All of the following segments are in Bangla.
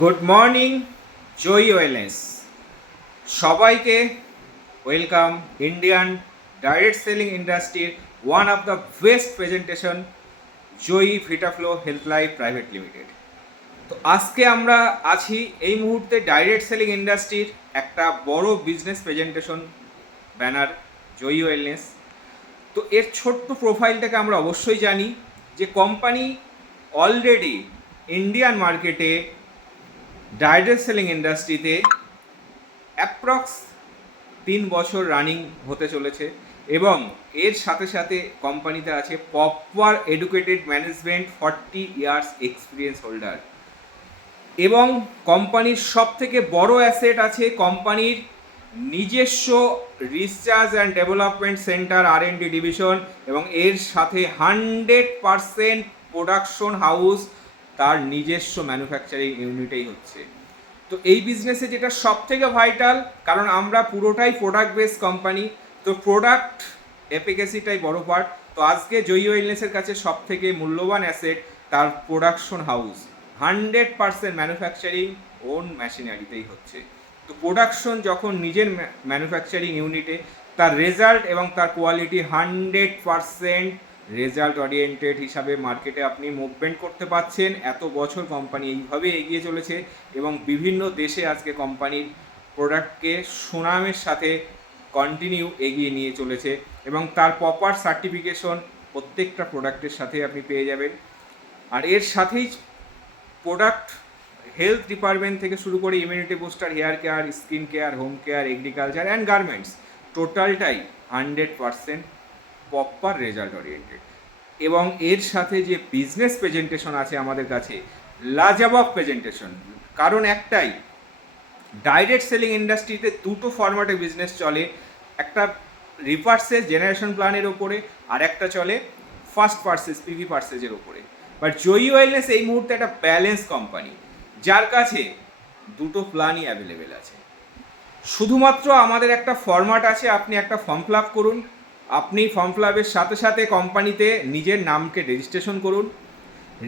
গুড মর্নিং জয়ী ওয়েলনেস সবাইকে ওয়েলকাম ইন্ডিয়ান ডাইরেক্ট সেলিং ইন্ডাস্ট্রির one of the best presentation Joyee Vitaflow health life private limited. তো আজকে আমরা আছি এই মুহূর্তে ডাইরেক্ট সেলিং ইন্ডাস্ট্রির একটা বড় বিজনেস প্রেজেন্টেশন ব্যানার জয়ী ওয়েলনেস। তো এর ছোট্ট প্রোফাইলটাকে আমরা অবশ্যই জানি যে কোম্পানি অলরেডি ইন্ডিয়ান মার্কেটে ডাইরেক্ট সেলিং ইন্ডাস্ট্রিতে অ্যাপ্রক্স 3 বছর রানিং হতে চলেছে এবং এর সাথে সাথে কোম্পানিতে আছে proper educated management 40 years experience holder এবং কোম্পানির সব থেকে বড় অ্যাসেট আছে কোম্পানির নিজস্ব research and development centre R&D division এবং এর সাথে 100% প্রোডাকশন হাউস তার নিজস্ব ম্যানুফ্যাকচারিং ইউনিটেই হচ্ছে। তো এই বিজনেসে যেটা সব থেকে ভাইটাল, কারণ আমরা পুরোটাই প্রোডাক্ট বেস কোম্পানি, তো প্রোডাক্ট এফিকেসিটাই বড় পার্ট। তো আজকে জয়ী ওয়েলনেসের কাছে সব থেকে মূল্যবান অ্যাসেট তার প্রোডাকশন হাউস, 100% ম্যানুফ্যাকচারিং ওন মেশিনারিতেই হচ্ছে। তো প্রোডাকশন যখন নিজের ম্যানুফ্যাকচারিং ইউনিটে, তার রেজাল্ট এবং তার কোয়ালিটি 100% রেজাল্ট ওরিয়েন্টেড হিসাবে মার্কেটে আপনি মুভমেন্ট করতে পারছেন। এত বছর কোম্পানি এইভাবে এগিয়ে চলেছে এবং বিভিন্ন দেশে আজকে কোম্পানির প্রোডাক্টকে সুনামের সাথে কন্টিনিউ এগিয়ে নিয়ে চলেছে এবং তার প্রপার সার্টিফিকেশন প্রত্যেকটা প্রোডাক্টের সাথে আপনি পেয়ে যাবেন। আর এর সাথেই প্রোডাক্ট হেলথ ডিপার্টমেন্ট থেকে শুরু করে immunity booster, hair care, skin care, home care, agriculture and garments, টোটালটাই 100% প্রপার রেজাল্ট ওরিয়েন্টেড। এবং এর সাথে যে বিজনেস প্রেজেন্টেশন আছে আমাদের কাছে, লাজবাব প্রেজেন্টেশন। কারণ একটাই, ডাইরেক্ট সেলিং ইন্ডাস্ট্রিতে দুটো ফরম্যাটে বিজনেস চলে, একটা রিপার্সেস জেনারেশন প্ল্যানের ওপরে আর একটা চলে ফার্স্ট পার্সেস পিভি পার্সেসের ওপরে। বাট জয়ী ওয়েলনেস এই মুহূর্তে একটা ব্যালেন্স কোম্পানি, যার কাছে দুটো প্ল্যানই অ্যাভেলেবেল আছে। শুধুমাত্র আমাদের একটা ফরম্যাট আছে, আপনি একটা ফর্ম ফিল আপ করুন, আপনি ফর্ম ফিল আপের সাথে সাথে কোম্পানিতে নিজের নামকে রেজিস্ট্রেশন করুন।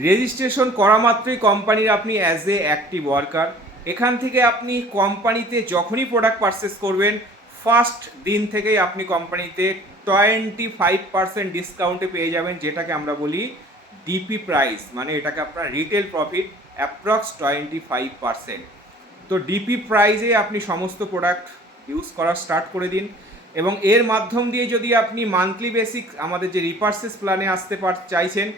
রেজিস্ট্রেশন করা মাত্রই কোম্পানির আপনি অ্যাজ এ অ্যাক্টিভ ওয়ার্কার। এখান থেকে আপনি কোম্পানিতে যখনই প্রোডাক্ট পারচেস করবেন, ফার্স্ট দিন থেকেই আপনি কোম্পানিতে 25% ডিসকাউন্টে পেয়ে যাবেন, যেটাকে আমরা বলি ডিপি প্রাইস, মানে এটাকে আপনার রিটেল প্রফিট অ্যাপ্রক্স 25%। তো ডিপি প্রাইজে আপনি সমস্ত প্রোডাক্ট ইউজ করা স্টার্ট করে দিন এবং এর মাধ্যম দিয়ে যদি আপনি মান্থলি বেসিক আমাদের যে রিপার্সেস প্ল্যানে আসতে চাইছেন,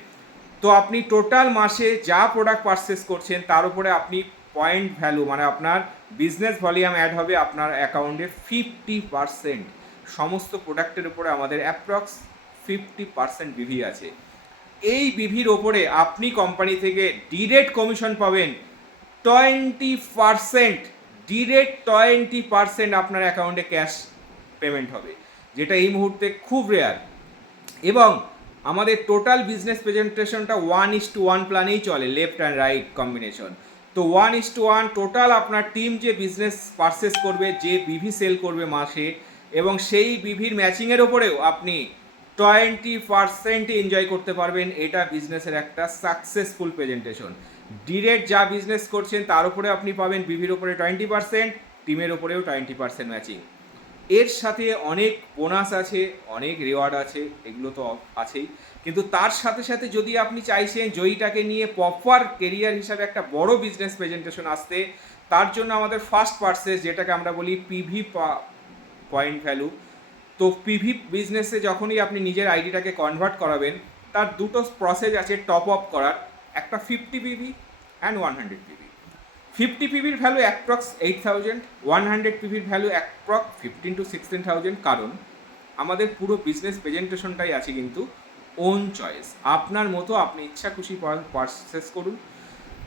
তো আপনি টোটাল মাসে যা প্রোডাক্ট পারচেস করছেন তার উপরে আপনি পয়েন্ট ভ্যালু, মানে আপনার বিজনেস ভলিউম অ্যাড হবে আপনার অ্যাকাউন্টে 50%। সমস্ত প্রোডাক্টের উপরে আমাদের অ্যাপ্রক্স 50% বিভি আছে। এই বিভির ওপরে আপনি কোম্পানি থেকে ডিরেক্ট কমিশন পাবেন 20%। ডিরেক্ট 20% আপনার অ্যাকাউন্টে ক্যাশ পেমেন্ট হবে, যেটা এই মুহূর্তে খুব রেয়ার। এবং আমাদের টোটাল বিজনেস প্রেজেন্টেশনটা 1:1 প্ল্যানেই চলে, লেফট অ্যান্ড রাইট কম্বিনেশন। তো 1:1 টোটাল আপনার টিম যে বিজনেস পারচেস করবে, যে বিভি সেল করবে মাসে, এবং সেই বিভির ম্যাচিংয়ের ওপরেও আপনি 20% এনজয় করতে পারবেন। এটা বিজনেসের একটা সাকসেসফুল প্রেজেন্টেশন। ডিরেক্ট যা বিজনেস করছেন তার উপরে আপনি পাবেন বিভির ওপরে 20%, টিমের ওপরেও 20% ম্যাচিং। এর সাথে অনেক বোনাস আছে, অনেক রিওয়ার্ড আছে, এগুলো তো আছেই, কিন্তু তার সাথে সাথে যদি আপনি চাইছেন জয়ীটাকে নিয়ে প্রপার কেরিয়ার হিসাবে একটা বড় বিজনেস প্রেজেন্টেশন আসতে, তার জন্য আমাদের ফার্স্ট পার্সেস, যেটাকে আমরা বলি পিভি পয়েন্ট ভ্যালু। তো পিভি বিজনেসে যখনই আপনি নিজের আইডিটাকে কনভার্ট করাবেন, তার দুটো প্রসেস আছে টপ আপ করার, একটা 50 পিভি অ্যান্ড 100 পিভি। 50 পিভির ভ্যালু অ্যাপ্রক্স 8,000, 100 পিভির ভ্যালু অ্যাপ্রক্স 15 to 16,000। কারণ আমাদের পুরো বিজনেস প্রেজেন্টেশনটাই আছে কিন্তু ওন চয়েস, আপনার মতো আপনি ইচ্ছা খুশি পারচেস করুন।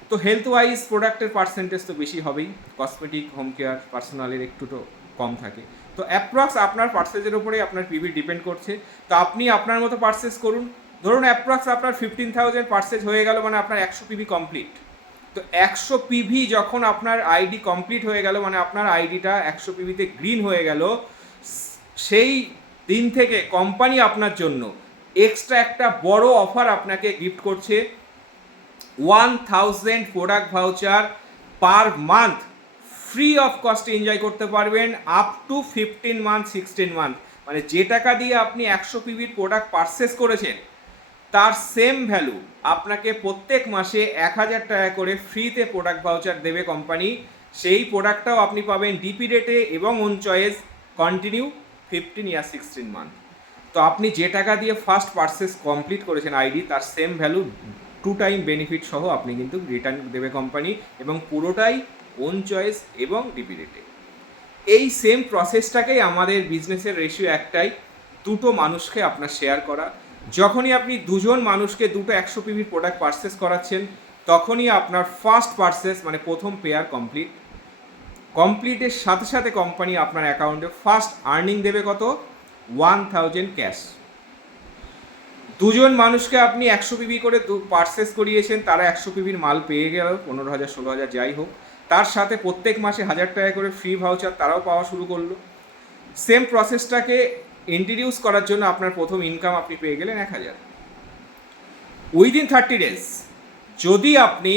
তো হেলথ ওয়াইজ প্রোডাক্টের পার্সেন্টেজ তো বেশি হবেই, কসমেটিক, হোম কেয়ার, পার্সোনালের একটু তো কম থাকে। তো অ্যাপ্রক্স আপনার পার্সেসের উপরেই আপনার পিভি ডিপেন্ড করছে। তো আপনি আপনার মতো পারচেস করুন। ধরুন অ্যাপ্রক্স আপনার 15,000 পারচেস হয়ে গেল, মানে আপনার 100 পিভি কমপ্লিট। তো 100 পিভি যখন আপনার আইডি কমপ্লিট হয়ে গেল, মানে আপনার আইডিটা 100 পিভিতে গ্রিন হয়ে গেল, সেই দিন থেকে কোম্পানি আপনার জন্য এক্সট্রা একটা বড় অফার আপনাকে গিফট করছে, 1000 product voucher per month free of কস্টে এনজয় করতে পারবেন আপ টু 15 মান্থ 16 মান্থ। মানে যে টাকা দিয়ে আপনি 100 পিভির প্রোডাক্ট পারচেস করেছেন তার সেম ভ্যালু আপনাকে প্রত্যেক মাসে 1,000 টাকা করে ফ্রিতে প্রোডাক্ট ভাউচার দেবে কোম্পানি। সেই প্রোডাক্টটাও আপনি পাবেন ডিপি রেটে এবং on choice continue 15 year 16 month. তো আপনি যে টাকা দিয়ে ফার্স্ট পারচেস কমপ্লিট করেছেন আইডি তার সেম ভ্যালু 2 টাইম বেনিফিট সহ আপনি কিন্তু রিটার্ন দেবে কোম্পানি, এবং পুরোটাই ওন চয়েস এবং ডিপি রেটে। এই সেম প্রসেসটাকেই আমাদের বিজনেসের রেশিও একটাই, দুটো মানুষকে আপনার শেয়ার করা। যখনই আপনি দুজন মানুষকে দুটো 100 পিভির প্রোডাক্ট পারচেস করাচ্ছেন তখনই আপনার ফার্স্ট পারচেস মানে প্রথম পেয়ার কমপ্লিটের সাথে সাথে কোম্পানি আপনার অ্যাকাউন্টে ফার্স্ট আর্নিং দেবে কত? 1,000 ক্যাশ। দুজন মানুষকে আপনি 100 পিভি করে পারচেস করিয়েছেন, তারা 100 পিভির মাল পেয়ে গেল, 15,000 16,000 যাই হোক, তার সাথে প্রত্যেক মাসে 1,000 টাকা করে ফ্রি ভাউচার তারাও পাওয়া শুরু করলো। সেম প্রসেসটাকে ইন্ট্রোডিউস করার জন্য আপনার প্রথম ইনকাম আপনি পেয়ে গেলেন 1,000। উইদিন 30 ডেজ যদি আপনি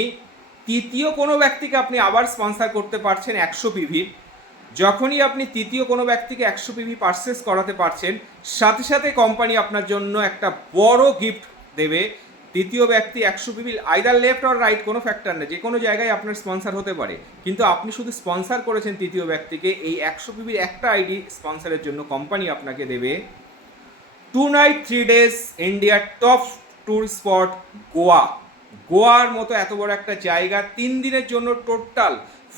তৃতীয় কোনো ব্যক্তিকে আপনি আবার স্পন্সার করতে পারছেন 100 পিভির, যখনই আপনি তৃতীয় কোনো ব্যক্তিকে 100 পিভি পারচেস করাতে পারছেন সাথে সাথে কোম্পানি আপনার জন্য একটা বড় গিফট দেবে। তৃতীয় ব্যক্তি 100 PV either left or right কোনো ফ্যাক্টর নেই, যে কোনো জায়গায় আপনার স্পন্সার হতে পারে, কিন্তু আপনি শুধু স্পন্সার করেছেন তৃতীয় ব্যক্তিকে, এই 100 পিভির একটা আইডি স্পন্সারের জন্য কোম্পানি আপনাকে দেবে 2 নাইট 3 ডেজ ইন্ডিয়ার টপ ট্যুর স্পট গোয়ার মতো এত বড় একটা জায়গা 3 দিনের জন্য টোটাল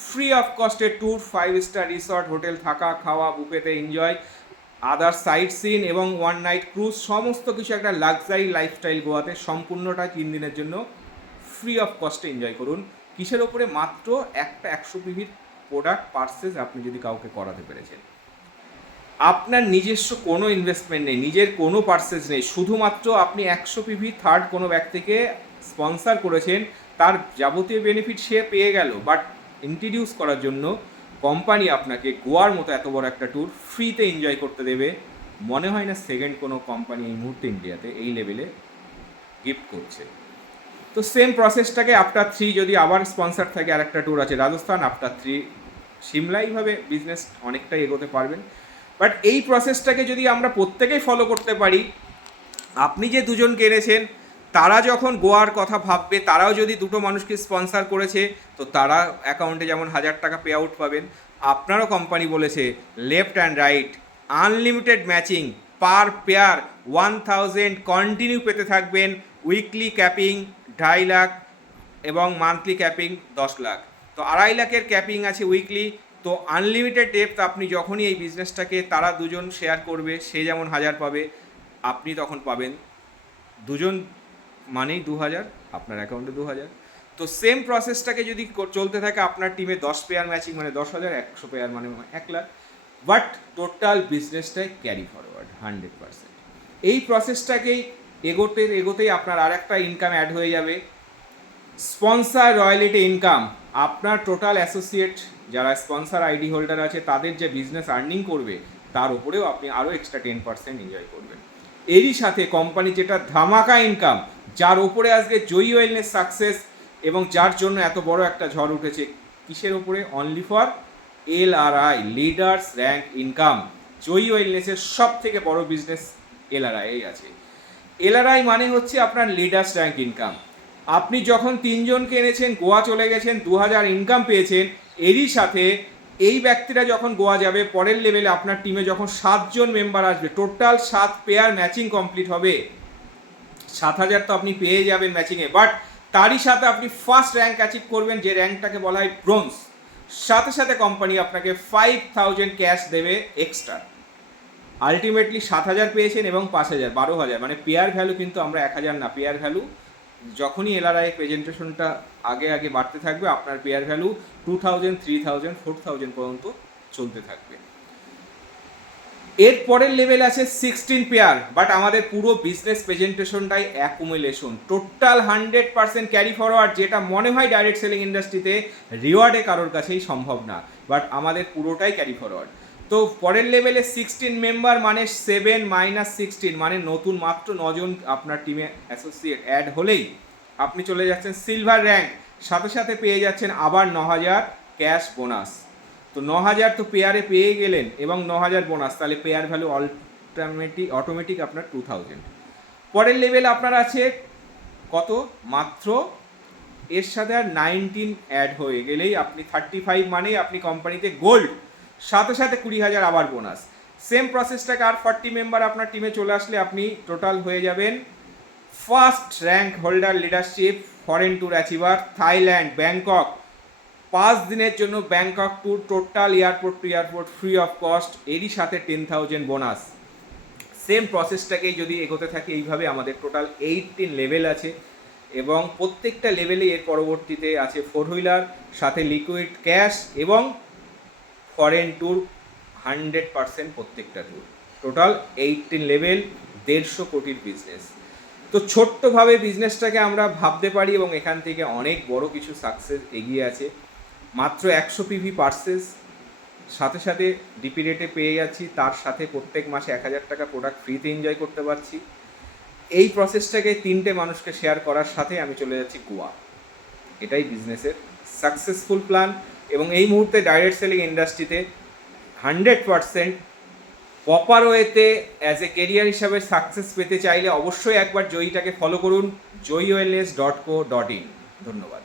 ফ্রি অফ কস্টে ট্যুর, 5 স্টার রিসর্ট, হোটেল, থাকা খাওয়া, বুফেতে এনজয়, আদার সাইট সিন এবং 1 নাইট ক্রুজ, সমস্ত কিছু একটা লাক্সারি লাইফস্টাইল গোয়াতে সম্পূর্ণটা 3 দিনের জন্য ফ্রি অফ কস্টে এনজয় করুন। কিসের ওপরে? মাত্র একটা 100 পিভির প্রোডাক্ট পারচেস আপনি যদি কাউকে করাতে পেরেছেন। আপনার নিজস্ব কোনো ইনভেস্টমেন্ট নেই, নিজের কোনো পারচেস নেই, শুধুমাত্র আপনি 100 পিভি থার্ড কোনো ব্যক্তিকে স্পন্সার করেছেন, তার যাবতীয় বেনিফিট সে পেয়ে গেল, বাট ইন্ট্রোডিউস করার জন্য কোম্পানি আপনাকে গোয়ার মতো এত বড় একটা ট্যুর ফ্রিতে এনজয় করতে দেবে। মনে হয় না সেকেন্ড কোনো কোম্পানি এই মুহূর্তে ইন্ডিয়াতে এই লেভেলে গিফট করছে। তো সেম প্রসেসটাকে আফটার 3 যদি আবার স্পন্সার থাকে, আর একটা ট্যুর আছে রাজস্থান, আফটার 3 সিমলা, এইভাবে বিজনেস অনেকটাই এগোতে পারবেন। বাট এই প্রসেসটাকে যদি আমরা প্রত্যেকেই ফলো করতে পারি, আপনি যে দুজন কিনেছেন তারা যখন গোয়ার কথা ভাববে, তারাও যদি দুটো মানুষকে স্পন্সার করেছে তো তারা অ্যাকাউন্টে যেমন 1,000 টাকা পে আউট পাবেন, আপনারও কোম্পানি বলেছে left and right unlimited matching per pair 1,000 continue পেতে থাকবেন। উইকলি ক্যাপিং 2.5 লাখ এবং মান্থলি ক্যাপিং 10 লাখ, তো 2.5 লাখের ক্যাপিং আছে উইকলি। তো আনলিমিটেড ডেপথ আপনি যখনই এই বিজনেসটাকে তারা দুজন শেয়ার করবে, সে যেমন 1,000 পাবে আপনি তখন পাবেন, দুজন মানেই 2,000, আপনার অ্যাকাউন্টে 2,000। তো সেম প্রসেসটাকে যদি চলতে থাকে আপনার টিমে 10 পেয়ার ম্যাচিং মানে 10,000, 100 পেয়ার মানে 1 লাখ, বাট টোটাল বিজনেসটাই ক্যারি ফরওয়ার্ড 100%। এই প্রসেসটাকেই এগোতেই আপনার আর একটা ইনকাম অ্যাড হয়ে যাবে, স্পন্সার রয়্যালিটি ইনকাম। আপনার টোটাল অ্যাসোসিয়েট যারা স্পন্সার আইডি হোল্ডার আছে তাদের যে বিজনেস আর্নিং করবে তার উপরেও আপনি আরও এক্সট্রা 10% এনজয় করবেন। এরই সাথে কোম্পানি যেটা ধামাকা ইনকাম, যার ওপরে আজকে জয়ী ওয়েলনেস সাকসেস এবং যার জন্য এত বড় একটা ঝড় উঠেছে, কিসের ওপরে? Only for LRI, leaders rank income. Joyee ওয়েলনেসের সব থেকে বড় বিজনেস LRI আছে। LRI মানে হচ্ছে আপনার লিডার্স র্যাঙ্ক ইনকাম। আপনি যখন 3 জনকে এনেছেন, গোয়া চলে গেছেন, 2,000 ইনকাম পেয়েছেন, এরই সাথে এই ব্যক্তিরা যখন গোয়া যাবে পরের লেভেলে, আপনার টিমে যখন 7 জন মেম্বার আসবে, টোটাল 7 পেয়ার ম্যাচিং কমপ্লিট হবে, 7,000 তো আপনি পেয়ে যাবেন ম্যাচিংয়ে, বাট তারই সাথে আপনি ফার্স্ট র্যাঙ্ক অ্যাচিভ করবেন, যে র্যাঙ্কটাকে বলা হয় ব্রোঞ্জ। সাথে সাথে কোম্পানি আপনাকে 5,000 ক্যাশ দেবে এক্সট্রা। আলটিমেটলি 7,000 পেয়েছেন এবং 5,000, 12,000, মানে পেয়ার ভ্যালু কিন্তু আমরা 1,000 না, পেয়ার ভ্যালু যখনই LRI প্রেজেন্টেশনটা আগে বাড়তে থাকবে আপনার পেয়ার ভ্যালু 2,000, 3,000, 4,000 পর্যন্ত চলতে থাকবে। এর পরের লেভেল আছে 16 পেয়ার, বাট আমাদের পুরো বিজনেস প্রেজেন্টেশনটাই অ্যাকুমুলেশন, টোটাল 100% ক্যারি ফরওয়ার্ড, যেটা মনে হয় ডাইরেক্ট সেলিং ইন্ডাস্ট্রিতে রিওয়ার্ডে কারোর কাছেই সম্ভব না, বাট আমাদের পুরোটাই ক্যারি ফরওয়ার্ড। তো পরের লেভেলে 16 মেম্বার মানে 7 - 16 মানে নতুন মাত্র 9 জন আপনার টিমে অ্যাসোসিয়েট অ্যাড হলেই আপনি চলে যাচ্ছেন সিলভার র্যাঙ্ক, সাথে সাথে পেয়ে যাচ্ছেন আবার 9,000 ক্যাশ বোনাস। তো 9,000 তো পেয়ারে পেয়ে গেলেন এবং 9,000 বোনাস, তাহলে পেয়ার ভ্যালু অটোমেটিক আপনার 2,000। পরের লেভেল আপনার আছে কত, মাত্র এর সাথে আর 19 অ্যাড হয়ে গেলেই আপনি 35, মানেই আপনি কোম্পানিতে গোল্ড, সাথে সাথে 20,000 আবার বোনাস। সেম প্রসেসটাকে আর 40 মেম্বার আপনার টিমে চলে আসলে আপনি টোটাল হয়ে যাবেন first rank holder leadership foreign tour achiever Thailand Bangkok. 5 দিনের জন্য Bangkok tour, total airport two airport free of cost, এরই সাথে 10,000 বোনাস। সেম প্রসেসটাকেই যদি এগোতে থাকে এইভাবে আমাদের টোটাল 18 লেভেল আছে এবং প্রত্যেকটা লেভেলে এর পরবর্তীতে আছে 4 হুইলার, সাথে লিকুইড ক্যাশ এবং ফরেন ট্যুর 100% প্রত্যেকটা ট্যুর। টোটাল 18 লেভেল, 150 কোটির বিজনেস। তো ছোট্টভাবে বিজনেসটাকে আমরা ভাবতে পারি এবং এখান থেকে অনেক বড় কিছু সাকসেস এগিয়ে আছে। মাত্র 100 পিভি পার্সেস, সাথে সাথে ডিপি রেটে পেয়ে যাচ্ছি, তার সাথে প্রত্যেক মাসে 1,000 টাকা প্রোডাক্ট ফ্রিতে এনজয় করতে পারছি। এই প্রসেসটাকে 3টে মানুষকে শেয়ার করার সাথে আমি চলে যাচ্ছি গোয়া। এটাই বিজনেসের সাকসেসফুল প্ল্যান এবং এই মুহূর্তে ডাইরেক্ট সেলিং ইন্ডাস্ট্রিতে 100% প্রপার ওয়েতে অ্যাজ এ কেরিয়ার হিসাবে সাকসেস পেতে চাইলে অবশ্যই একবার জয়ীটাকে ফলো করুন, joyowellness.co.in। ধন্যবাদ।